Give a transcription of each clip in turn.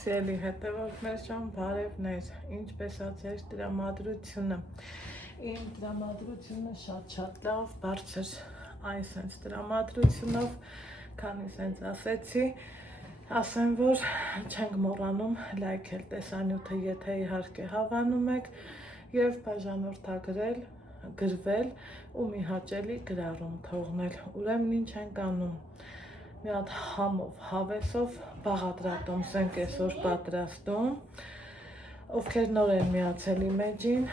Սիրելի հետևորդներ ջան, բարևներ, ինչպես ա ձեր տրամադրությունը։ Իմ տրամադրությունը շատ լավ, բարձր այս հենց տրամադրությունով, քանի սենց ասեցի, ասեմ, որ չենք մոռանում լայքել տեսանյութը, եթե իհարկե հավանում եք, եւ բաժանորդագրել, գրվել ու մի հաճելի գրառում թողնել։ Ուրեմն ինչ ենք անում։ Մի հատ համով, հավեսով բաղադրատոմս ենք այսօր պատրաստում, ովքեր նոր են միացել իմ էջին,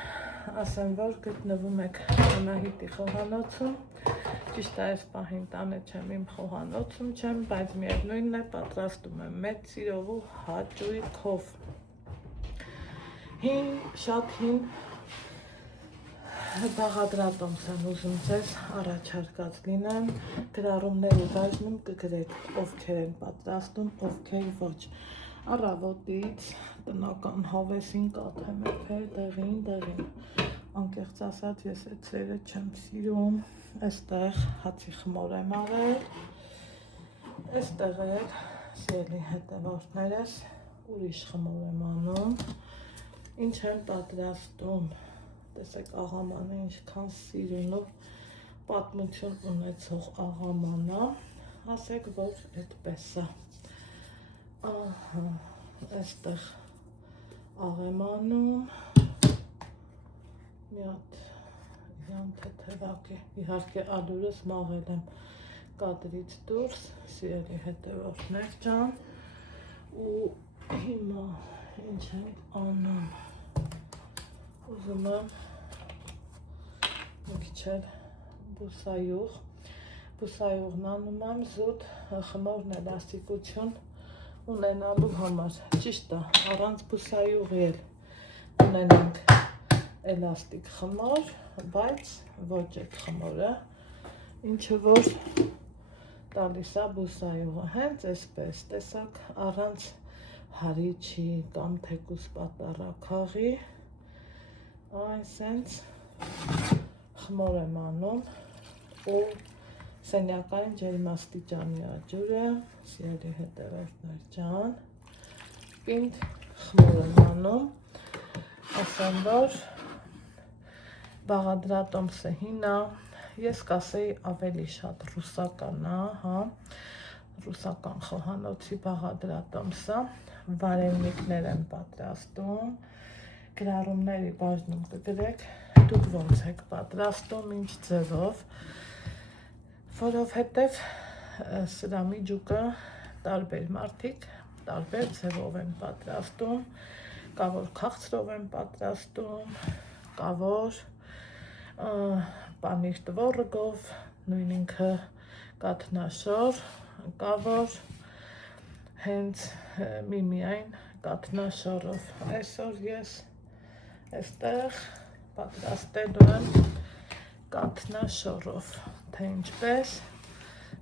ասեմ, որ գտնվում եք Անահիտի խոհանոցում, ճիշտ այս պահին տանը չեմ, իմ խոհանոցում չեմ, բայց միևնույնն է պատրաստում եմ մեծ սիրով ու հաճույքով։ Շատ հին բաղադրատոմս եմ ուզում ձեզ առաջարկած լինեմ, գրառումների բաժնում կգրեք ովքեր են պատրաստում, ովքեր ոչ։ Առավոտից տնական հավեսին կաթեմ է դեղին, անկեղծ ասած ես այդ ծերը չեմ սիրում, այստեղ հացի խմոր եմ արել, այստեղ էլ սիրելի հետևորդներս ուրիշ խմոր եմ անում, ինչ եմ պատրաստում։ Տեսեք աղամանը ինչքան սիրուն ու պատմություն ունեցող աղամանա, ասեք, որ այդպես է։ Ահա, այստեղ աղ եմ անում, մի հատ իրան թեթևակ է, իհարկե ալուրս մաղել եմ կադրից դուրս, սիրելի հետևորդներ ջան, ու հիմա ինչ եմ անում, ուզում եմ մի քիչ էլ բուսայուղն անում եմ զուտ խմորն էլաստիկություն ունենալու համար, ճիշտ է, առանց բուսայուղի էլ ունենանք էլաստիկ խմոր, բայց ոչ այդ խմորը, ինչը որ տալիս է բուսայուղը, հենց այսպես, տեսակ, առանց հարիչի կամ թեկուս պատառաքաղի, այսենց խմոր եմ անում ու սենյակային ջերմաստիճանի աջուրը, սիրելի հետևորդներ ջան, պինդ խմոր եմ անում, ասեմ, որ բաղադրատոմսը հին է, ես կասեի ավելի շատ ռուսական է, հա, ռուսական խոհանոցի բաղադրատոմսը, վարենիկներ եմ պատրաստում, գրառումների բաժնում կգրեք, դուք ոնց եք պատրաստում, ինչ ձևով, որովհետև սրա միջուկը տարբեր մարդիկ տարբեր ձևով են պատրաստում, կա որ քաղցրով են պատրաստում, կա որ պանիր տվոռոգով, նույն ինքը կաթնաշոր, կա որ հենց միմիայն կաթնաշորով, այսօր ես այստեղ պատրաստելու եմ կաթնաշորով, թե ինչպես,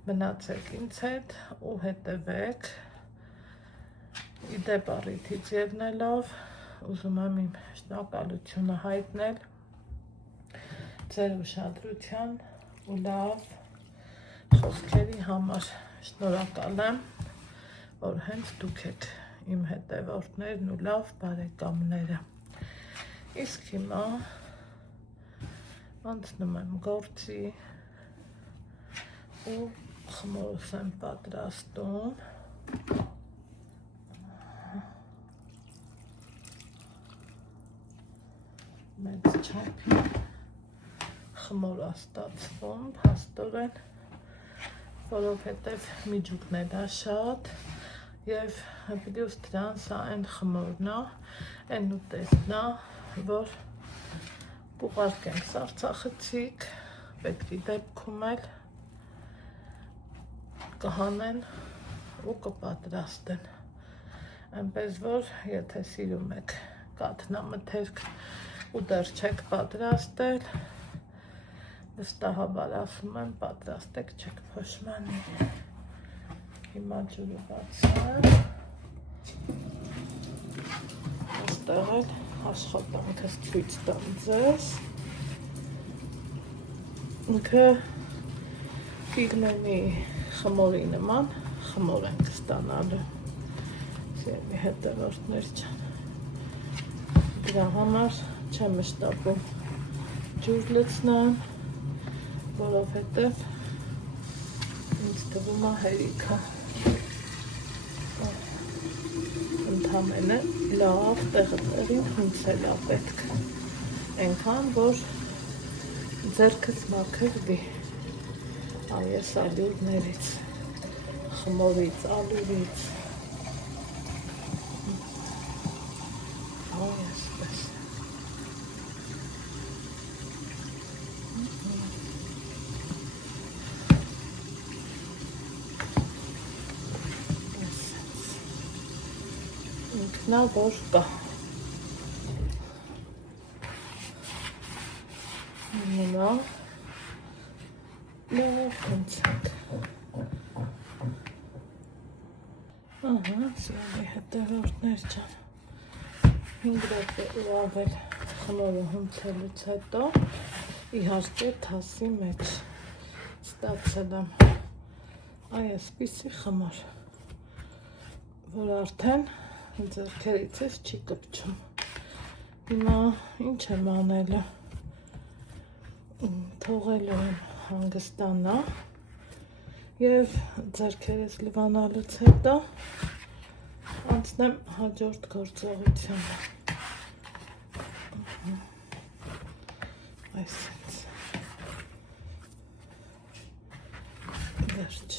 մնացեք ինձ հետ ու հետևեք, իդեպ առիթից ելնելով, ուզում եմ իմ շնորհակալությունը հայտնել ձեր ուշադրության ու լավ խոսքերի համար, շնորհակալ եմ, որ հենց դուք եք իմ հետևորդներն ու լավ բարեկամները, իսկ հիմա անցնում եմ գործի ու խմորս եմ պատրաստում, մեծ չափի խմոր է ստացվում, փաստորեն, որովհետև միջուկն էլ է շատ և պլյուս դրան սա այն խմորն է, այն ուտեստն է, որ կուղարկենք սառցախցիկ, պետքի դեպքում էլ կհանեն ու կպատրաստեն, այնպես որ եթե սիրում եք կաթնամթերք ու դեռ չեք պատրաստել, վստահաբար ասում եմ, պատրաստեք, չեք փոշմանի, հիմա ջուրը բացեմ, այստեղ էլ աշխատանքս ցույց տամ ձեզ, ինքը պիգմենի խմորի նման խմոր ենք ստանալու, Սիրելի հետևորդներ ջան, դրա համար չեմ շտապում ջուր լցնեմ, որովհետև ինձ թվում է հերիքը ընդամենը լավ տեղին հնցել է պետք, այնքան որ ձեռքս մաքրվի այս ալյուրներից, խմորից, ալյուրից, այսպես։ Ինքնա որ կա։ Հիմա լավ հնցանք։ Ահա, սիրելի հետևորդներ ջան, 5 րոպե ու ավել խմորը հնցելուց հետո իհարկե թասի մեջ ստացել եմ այսպիսի խմոր, որ արդեն ձեռքերիցս չի կպչում։ Հիմա ինչ եմ անելու, թողելու եմ հանգստանա և ձեռքերս լվանալուց հետո անցնեմ հաջորդ գործողությանը։ Այսպես վերջ։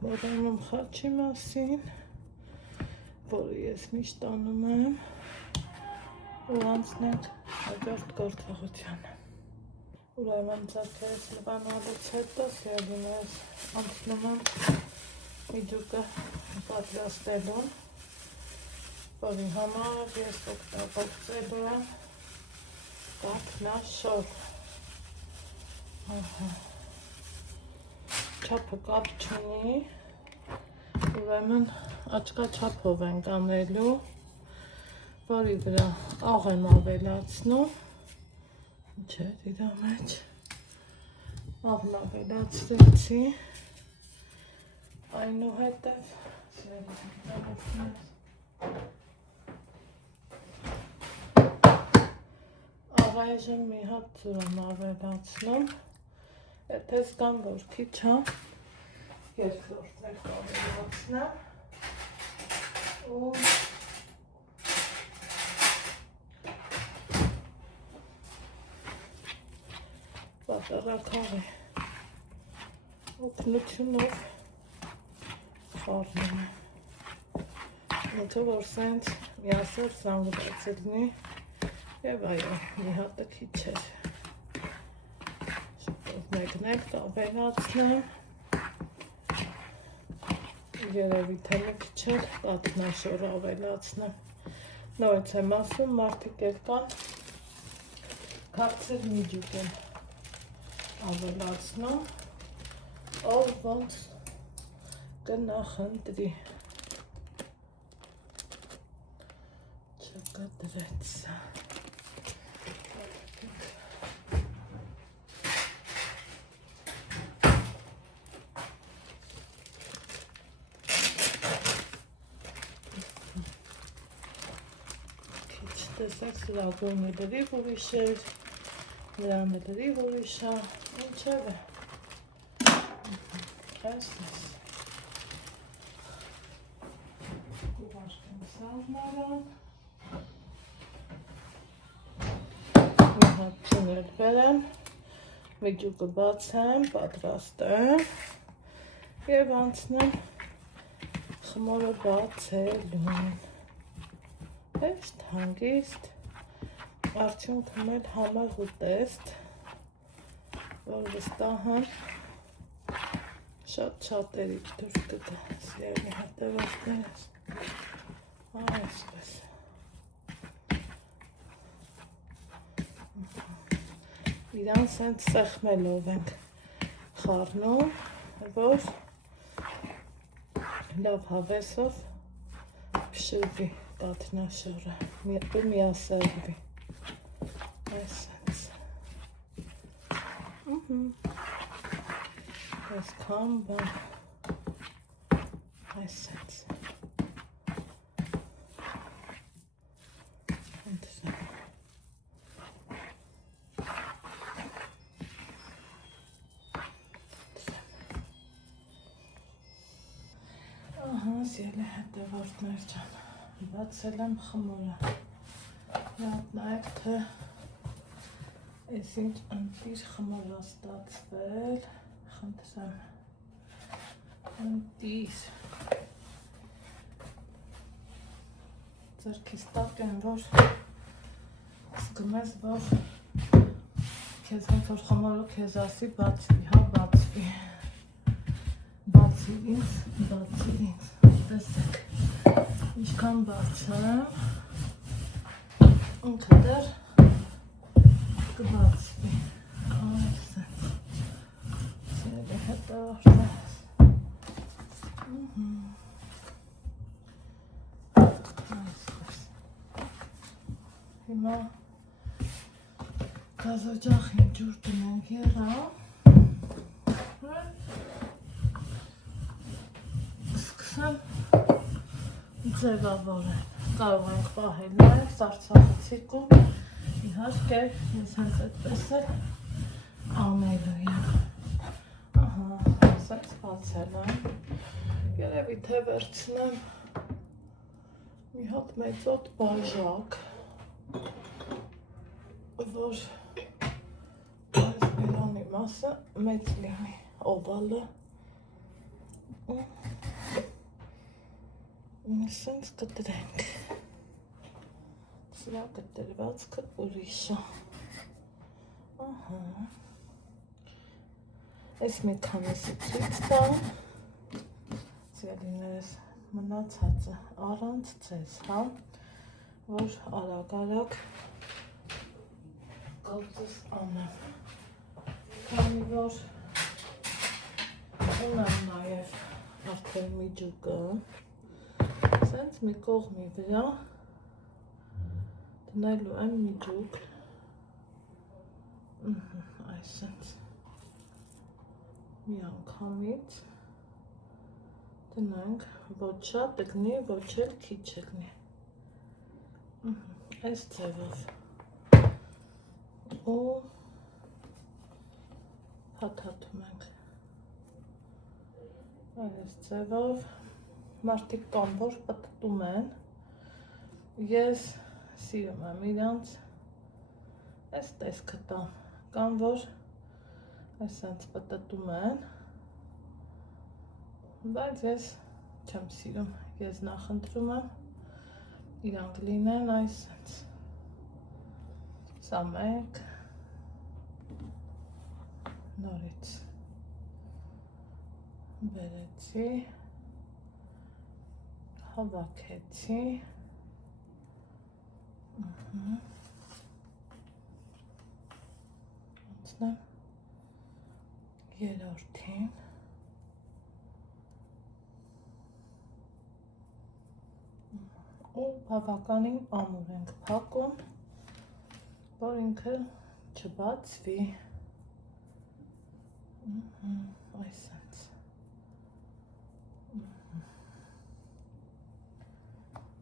Մոռանում խաչի մասին, որը ես միշտ անում եմ, ու անցնենք հաջորդ գործողությանը։ Ուրեմն ձեռքերս լվանալուց հետո սիրելիներս անցնում եմ միջուկը պատրաստելու, որի համար ես օգտագործելու եմ կաթնաշոր։ Չափը կապ չունի, ուրեմն աչքաչափով ենք անելու, որի վրա աղ եմ ավելացնում, ինչ է դրա մեջ, աղն ավելացրեցի, այնուհետև աղայժն մի հատ ծուր եմ ավելացնում, եթե զգամ, որ քիչ է, երկրորդ մեկ ավելացնեմ ու պատառաքաղի օգնությունով խառնում եմ, ոնց որ սենց միասեռ զանգված լինի և այո, մի հատը քիչ էր, շուտով մեկնել կավելացնեմ, երևի թե մի քիչ էլ կաթնաշոր ավելացնեմ, նորից եմ ասում, մարդիկ էլ կան, քաղցր միջուկ են ավելացնում, ով ոնց կնախընտրի, չկտրեց սա։ Քիչ տեսեք սրա գույնը լրիվ ուրիշ էր, նրան լրիվ ուրիշ է, ինչևէ, այսպես, կուղարկեմ սաղմարան, մի հատ չունել վերեմ, միջուկը բացեմ, պատրաստեմ և անցնեմ խմորը բացելուն, հեշտ, հանգիստ, արդյունքում էլ համեղ ու տեստ, որ վստահ եմ շատ շատերից դուրս կգա, սիրելի հետևորդներս, այսպես, իրան սենց սեղմելով ենք խառնում, որ լավ հավեսով փշրվի կաթնաշորը ու միասեռվի, այսպես, այսքան բան, այսպես։ Ահա, սիրելի հետևորդներ ջան, բացել եմ խմորը։ Ետ նայեք, թե այս ինչ ընտիր խմոր է ստացվել, խնդրեմ, ընտիր։ Ձեռքիս տակ են, որ զգում ես, որ քեզ ոնց որ խմորը քեզ ասի բացվի, հա բացվի։ Բացի ինձ, տեսեք, ինչքան բացեմ, ինքը դեռ կբացվի, այսպես, սիրելի հետևորդներ, այսպես, հիմա գազօջախին ջուր տնենք եղա, ձևավորել, կարող ենք պահել նաև սառցախցիկում, իհարկե ես հենց այդպես էլ անելու եմ, ահա, ասենց բացել եմ, երևի թե վերցնեմ մի հատ մեծոտ բաժակ, որ այս բերանի մասը մեծ լինի, օվալը, Սենց կտրենք, սրա կտրվածքը ուրիշ է, ես մի քանիսի ցույց տամ, սիրելիներս մնացածը առանց ձեզ, հա, որ արագ գործս անեմ, քանի որ ունեմ նաև արդեն միջուկը, սենց մի կողմի վրա դնելու եմ միջուկ, այսենց, մի անգամից դնենք, ոչ շատ գնի, ոչ էլ քիչ գնի, այս ձևով, ու հաթաթում ենք, այս ձևով, մարդիկ կան, որ պտտում են, ես սիրում եմ իրանց, այս տեսքը տամ, կան, որ այսենց պտտում են, բայց ես չեմ սիրում, ես նախընտրում եմ, իրանք լինեն այսենց, սա մեկ, նորից, բերեցի, հավաքեցի, անցնեմ երրորդին, ու բավականին ամուր ենք փակում, որ ինքը չբացվի, այսենց,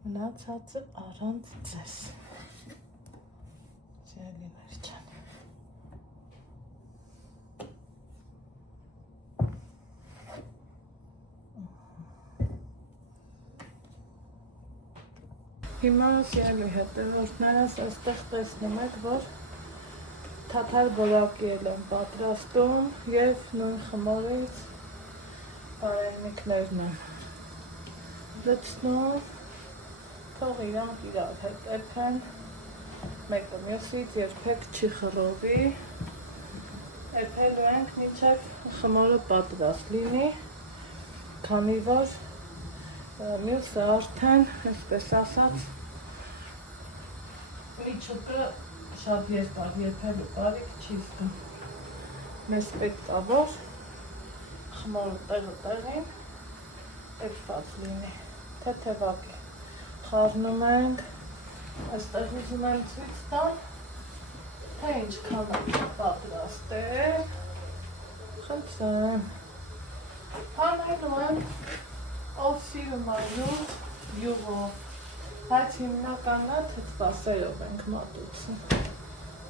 մնացածը առանց ձեզ, սիրելիներ ջան, հիմա սիրելի հետևորդներս այստեղ տեսնում եք, որ թաթար բորակի եմ պատրաստում և նույն խմորից բարենիքներն եմ լցնում, թող իրանք իրար հետ էփեն, մեկը մյուսից երբեք չի խռովի, էփելու ենք մինչև խմորը պատրաստ լինի, քանի որ մյուսը արդեն, այսպես ասած, միջուկը շատ երկար եփելու կարիք չի զգում, մեզ պետք է որ խմորը տեղին էփված լինի, թեթևակի, խառնում ենք, այստեղ ուզում եմ ցույց տալ, թե ինչքան պատրաստ է, խնդրեմ, հանելու եմ ով սիրում է յուղով, բայց հիմնականը թթվասերով ենք մատուցում։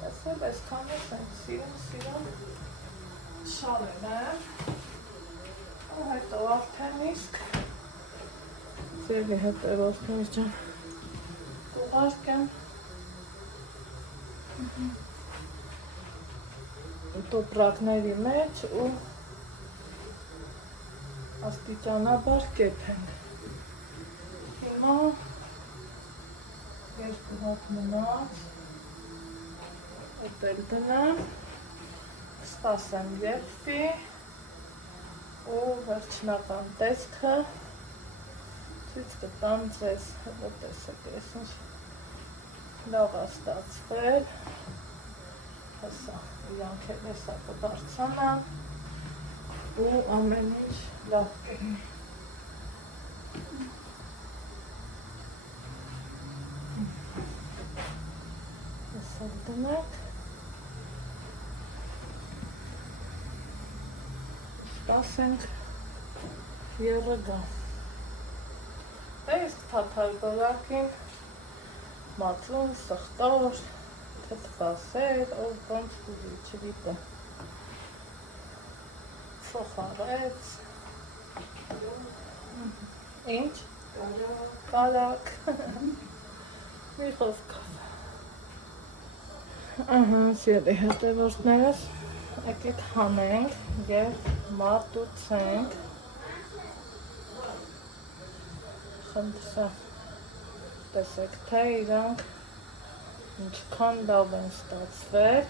Այսօր այսքանով ենք սիրում շալել եմ, ու հետո արդեն իսկ ձևի հետևորդներ ջան կուղարկեմ տոպրակների մեջ ու աստիճանաբար կեփենք։ Հիմա երկու հատ մնաց, ուտել դնեմ, սպասեմ երբի ու վերջնական տեսքը ցույց կտամ ձեզ, հետո տեսեք ես ինչ լավ է ստացվել, հեսա իրանք էլ հեսա կբարձանան ու ամեն ինչ լավ կլինի։ Հեսա դնենք, սպասենք եղը գա։ Դա իսկ թաթար բորակին մածուն, սխտոր, թթվասեր, ով ոնց ուզի, չգիտեմ, փոխարեց, ինչ, կարակ, մի խոսքով, սիրելի հետևորդներս, եկեք հանենք և մատուցենք, խնդրեմ, տեսեք, թե իրանք ինչքան լավ են ստացվել,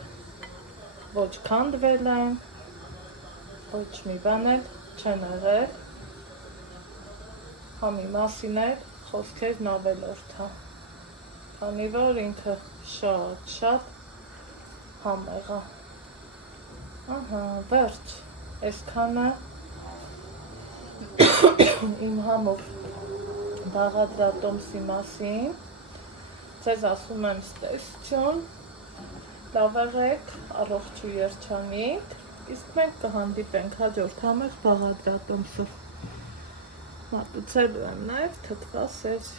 ոչ քանդվել են, ոչ մի բան էլ չեն եղել, համի մասին էլ խոսքերն ավելորդ է, քանի որ ինքը շատ համեղ է։ Վերջ, այսքանը իմ համով բաղադրատոմսի մասին, ձեզ ասում եմ ստեսություն, լավ եղեք, առողջ ու երջանիկ, իսկ մենք կհանդիպենք հաջորդ համեղ բաղադրատոմսով։ Մատուցելու եմ նաև թթվասեր։